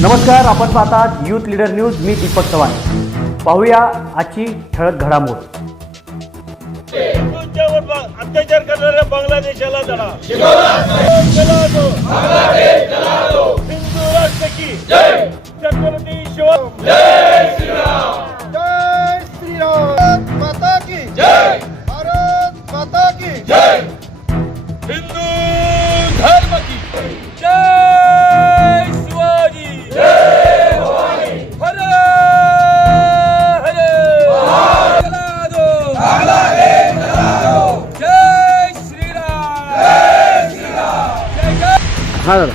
नमस्कार आपण पाहतात यूथ लीडर न्यूज मी दीपक चव्हाण. पाहूया आजची ठळक घडामोड. अत्याचार करणाऱ्या बांगलादेशाला धडा. हिंदू राष्ट्र की. छत्रपती शिवाजी. हां दादा.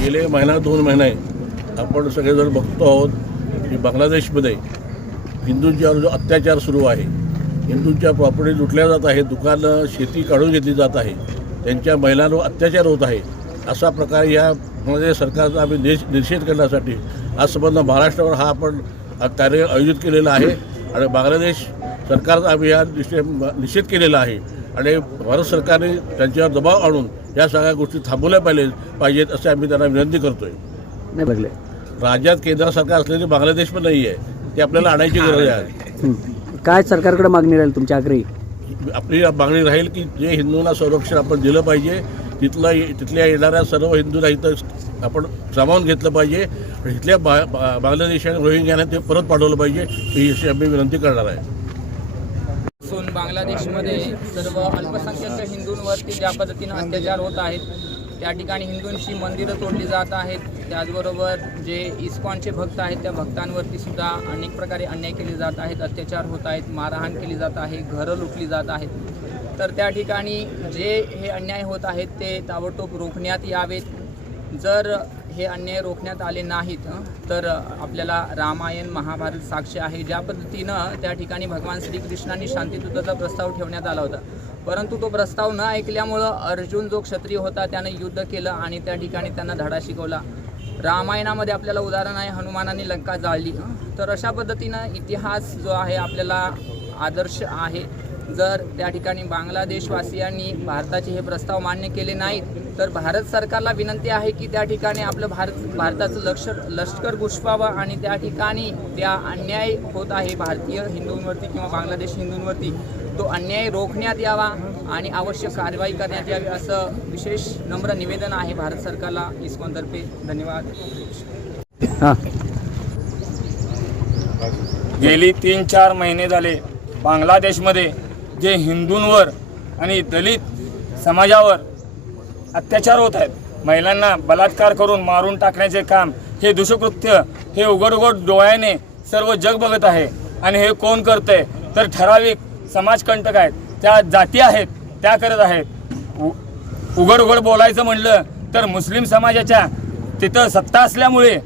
गेले महिना दोन महिने आपण सगळेजण बघतो आहोत की बांगलादेशमध्ये हिंदूंच्यावर जो अत्याचार सुरू आहे हिंदूंच्या प्रॉपर्टी लुटल्या जात आहे दुकानं शेती काढून घेतली जात आहे त्यांच्या महिलांवर अत्याचार होत आहे असा प्रकार यामध्ये सरकारचा आम्ही देश निषेध करण्यासाठी आज संबंध महाराष्ट्रावर हा आपण कार्य आयोजित केलेला आहे आणि बांगलादेश सरकारचा आम्ही या निषेध निषेध केलेला आहे. आणि भारत सरकारने त्यांच्यावर दबाव आणून या सगळ्या गोष्टी थांबवल्या पाहिजे पाहिजेत असे आम्ही त्यांना विनंती करतोय. नाही बघले. राज्यात केंद्र सरकार असलेली बांगलादेश पण नाही आहे ते आपल्याला आणायची गरज आहे काय सरकारकडे मागणी राहील तुमच्या आग्रही? आपली मागणी राहील की जे हिंदूंना संरक्षण आपण दिलं पाहिजे तिथलं तिथल्या येणाऱ्या सर्व हिंदूंना इथं आपण सामावून घेतलं पाहिजे आणि इथल्या बा बा- बांगलादेश आणि रोहिंग्याने ते परत पाठवलं पाहिजे ही अशी आम्ही विनंती करणार आहे. असून बांगलादेशमध्ये सर्व अल्पसंख्याक हिंदूंवरती ज्या पद्धतीनं अत्याचार होत आहेत त्या ठिकाणी हिंदूंची मंदिरं तोडली जात आहेत. त्याचबरोबर जे इस्कॉनचे भक्त आहेत त्या भक्तांवरती सुद्धा अनेक प्रकारे अन्याय केले जात आहेत अत्याचार होत आहेत मारहाण केली जात आहे घरं लुटली जात आहेत. तर त्या ठिकाणी जे हे अन्याय होत आहेत ते ताबडतोब रोखण्यात यावेत. जर हे अन्याय रोखण्यात आले नाहीत तर आपल्याला रामायण महाभारत साक्ष आहे. ज्या पद्धतीनं त्या ठिकाणी भगवान श्रीकृष्णांनी शांतिदूताचा प्रस्ताव ठेवण्यात आला होता. परंतु तो प्रस्ताव न ऐकल्यामुळं अर्जुन जो क्षत्रिय होता त्यानं युद्ध केलं आणि त्या ठिकाणी त्यांना धडा शिकवला. रामायणामध्ये आपल्याला उदाहरण आहे हनुमानाने लंका जाळली. तर अशा पद्धतीनं इतिहास जो आहे आपल्याला आदर्श आहे. जर त्या ठिकाणी बांगलादेशवासियांनी भारताचे हे प्रस्ताव मान्य केले नाहीत तर भारत सरकारला विनंती आहे की त्या ठिकाणी आपलं भारत भारताचं लक्ष लष्कर घुसवावं आणि त्या ठिकाणी त्या अन्याय होत आहे भारतीय हिंदूंवरती किंवा बांगलादेश हिंदूंवरती तो अन्याय रोखण्यात यावा आणि आवश्यक कारवाई करण्यात यावी असं विशेष नम्र निवेदन आहे भारत सरकारला. इस्कॉनतर्फे धन्यवाद. हां. गेली तीन चार महिने झाले बांगलादेशमध्ये जे हिंदूंवर आणि दलित समाजावर अत्याचार होत आहेत. महिलांना बलात्कार करून मारून टाकण्याचे काम हे दुष्कृत्य हे उघड उघड डोळ्याने सर्व जग बघत आहे. आणि हे कोण करतंय? तर ठराविक समाजकंटक आहेत. त्या जाती आहेत त्या करत आहेत. उ- उघड उघड बोलायचं म्हणलं तर मुस्लिम समाजाच्या तिथं सत्ता असल्यामुळे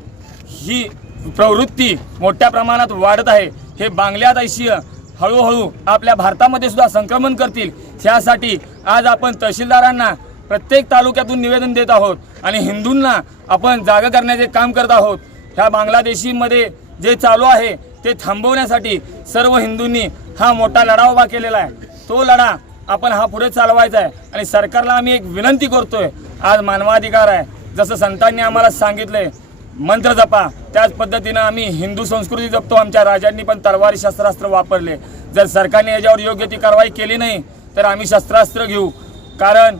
ही प्रवृत्ती मोठ्या प्रमाणात वाढत आहे. हे बांगलादेशीय हळूहळू आपल्या भारतामध्ये सुद्धा संक्रमण करतील. ह्यासाठी आज आपण तहसीलदारांना प्रत्येक तालुक्यातून निवेदन देत आहोत आणि हिंदूंना आपण जागा करण्याचे काम करत आहोत. ह्या बांगलादेशीमध्ये जे चालू आहे ते थांबवण्यासाठी सर्व हिंदूंनी हा मोठा लढा उभा केलेला आहे. तो लढा आपण हा पुढे चालवायचा आहे आणि सरकारला आम्ही एक विनंती करतोय. आज मानवाधिकार आहे. जसं संतांनी आम्हाला सांगितलंय मंत्र जपा. त्याच पद्धतीनं आम्ही हिंदू संस्कृती जपतो. आमच्या राजांनी पण तलवारी शस्त्रास्त्र वापरले. जर सरकारने याच्यावर योग्य ती कारवाई केली नाही तर आम्ही शस्त्रास्त्र घेऊ. कारण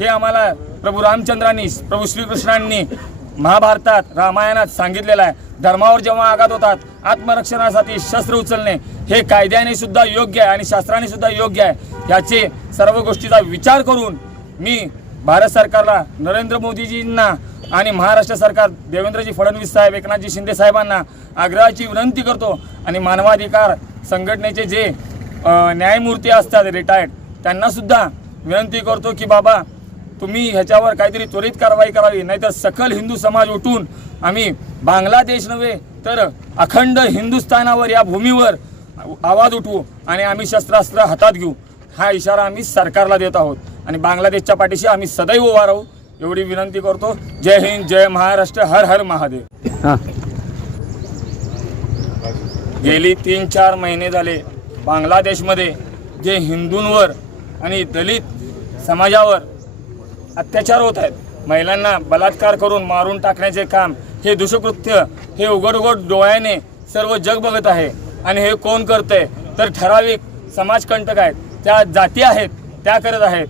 हे आम्हाला प्रभू रामचंद्रांनी प्रभू श्रीकृष्णांनी महाभारतात रामायणात सांगितलेलं आहे. धर्मावर जेव्हा आघात होतात आत्मरक्षणासाठी शस्त्र उचलणे हे कायद्याने सुद्धा योग्य आहे आणि शास्त्राने सुद्धा योग्य आहे. याचे सर्व गोष्टीचा विचार करून मी भारत सरकारला नरेंद्र मोदीजींना आणि महाराष्ट्र सरकार देवेंद्रजी फडणवीस साहेब एकनाथजी शिंदे साहेबांना आग्रहाची विनंती करतो आणि मानवाधिकार संघटनेचे जे न्यायमूर्ती असतात रिटायर्ड त्यांनासुद्धा विनंती करतो की बाबा तुम्ही ह्याच्यावर काहीतरी त्वरित कारवाई करावी नाहीतर सकल हिंदू समाज उठून आम्ही बांगलादेश नव्हे तर अखंड हिंदुस्थानावर या भूमीवर आवाज उठवू आणि आम्ही शस्त्रास्त्र हातात घेऊ. हा इशारा आम्ही सरकारला देत आहोत. आणि बांगलादेशच्या पाठीशी आम्ही सदैव उभा राहू एवढी विनंती करतो. जय हिंद जय महाराष्ट्र हर हर महादेव. हां. गेली तीन चार महिने झाले बांगलादेशमध्ये जे हिंदूंवर आणि दलित समाजावर अत्याचार होत आहेत. महिलांना बलात्कार करून मारून टाकण्याचे काम हे दुष्कृत्य हे उघड उघड डोळ्याने सर्व जग बघत आहे. आणि हे कोण करतंय? तर ठराविक समाजकंटक आहेत. त्या जाती आहेत त्या करत आहेत.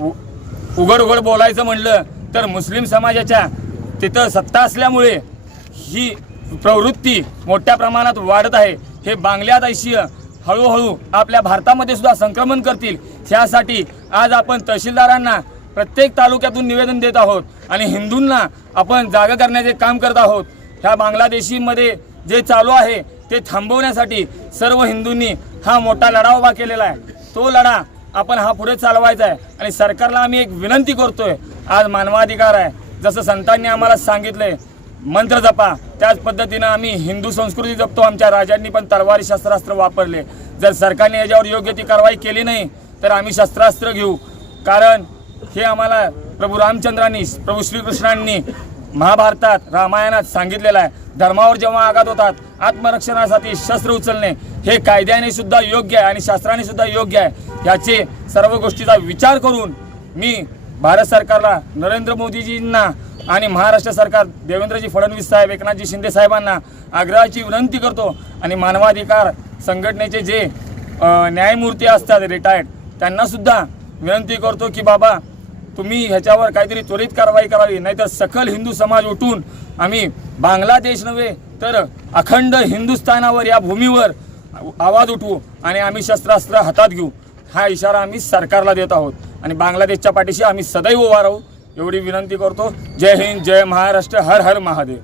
उ- उघड उघड बोलायचं म्हणलं तर मुस्लिम समाजाच्या तिथं सत्ता असल्यामुळे ही प्रवृत्ती मोठ्या प्रमाणात वाढत आहे. हे बांगलादेशीय हळूहळू आपल्या भारतामध्ये सुद्धा संक्रमण करतील. ह्यासाठी आज आपण तहसीलदारांना प्रत्येक तालुक्यातून निवेदन देत आहोत. आणि हिंदूंना आपण जागा करण्याचे काम करत आहोत. ह्या बांगलादेशीमध्ये जे चालू आहे ते थांबवण्यासाठी सर्व हिंदूंनी हा मोठा लढा उभा केलेला आहे. तो लढा आपण हा पुढे चालवायचा आहे. आणि सरकारला आम्ही एक विनंती करतोय. आज मानवाधिकार आहे. जसं संतांनी आम्हाला सांगितलंय मंत्र जपा. त्याच पद्धतीनं आम्ही हिंदू संस्कृती जपतो. आमच्या राजांनी पण तलवारी शस्त्रास्त्र वापरले. जर सरकारने याच्यावर योग्य ती कारवाई केली नाही तर आम्ही शस्त्रास्त्र घेऊ. कारण हे आम्हाला प्रभू रामचंद्रांनी प्रभू श्रीकृष्णांनी महाभारतात रामायणात सांगितलेलं आहे. धर्मावर जेव्हा आघात होतात आत्मरक्षणासाठी शस्त्र उचलणे हे कायद्याने सुद्धा योग्य आहे आणि शास्त्राने सुद्धा योग्य आहे. याचे सर्व गोष्टीचा विचार करून मी भारत सरकारला नरेंद्र मोदीजींना आणि महाराष्ट्र सरकार देवेंद्रजी फडणवीस साहेब एकनाथजी शिंदे साहेबांना आग्रहाची विनंती करतो आणि मानवाधिकार संघटनेचे जे न्यायमूर्ती असतात रिटायर्ड त्यांनासुद्धा विनंती करतो की बाबा तुम्ही ह्याच्यावर काहीतरी त्वरित कारवाई करावी नाहीतर सकल हिंदू समाज उठून आम्ही बांगलादेश नव्हे तर अखंड हिंदुस्थानावर या भूमीवर आवाज उठवू आणि आम्ही शस्त्रास्त्र हातात घेऊ. हा इशारा आम्ही सरकारला देत आहोत. आणि बांगलादेशच्या पाठीशी आम्ही सदैव उभा राहू एवढी विनंती करतो. जय हिंद जय महाराष्ट्र हर हर महादेव.